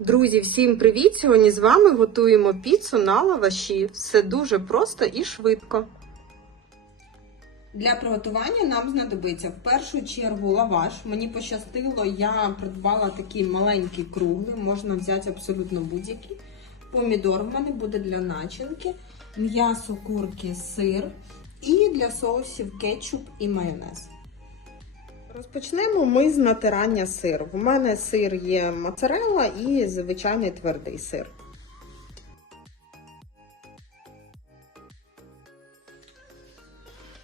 Друзі, всім привіт! Сьогодні з вами готуємо піцу на лаваші. Все дуже просто і швидко. Для приготування нам знадобиться в першу чергу лаваш. Мені пощастило, я придбала такий маленький круглий, можна взяти абсолютно будь-який. Помідор в мене буде для начинки, м'ясо, курки, сир і для соусів кетчуп і майонез. Розпочнемо ми з натирання сиру. В мене сир є моцарелла і звичайний твердий сир.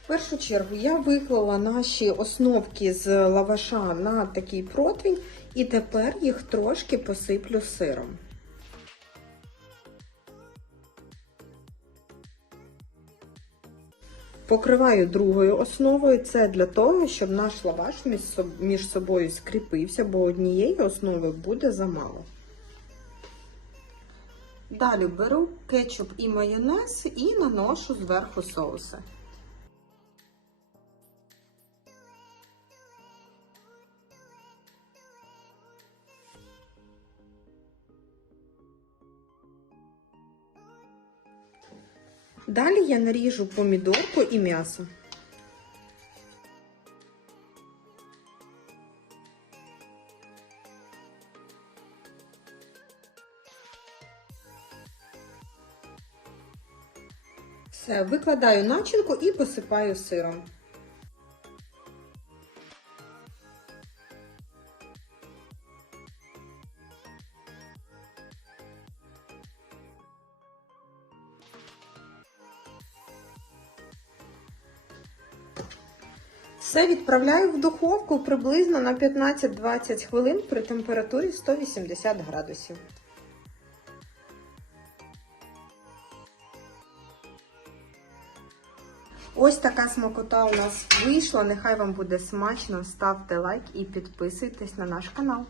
В першу чергу я виклала наші основки з лаваша на такий противень і тепер їх трошки посиплю сиром. Покриваю другою основою. Це для того, щоб наш лаваш між собою скріпився, бо однієї основи буде замало. Далі беру кетчуп і майонез і наношу зверху соуси. Далі я наріжу помідорку і м'ясо. Все, викладаю начинку і посипаю сиром. Все відправляю в духовку приблизно на 15-20 хвилин при температурі 180 градусів. Ось така смакота у нас вийшла. Нехай вам буде смачно. Ставте лайк і підписуйтесь на наш канал.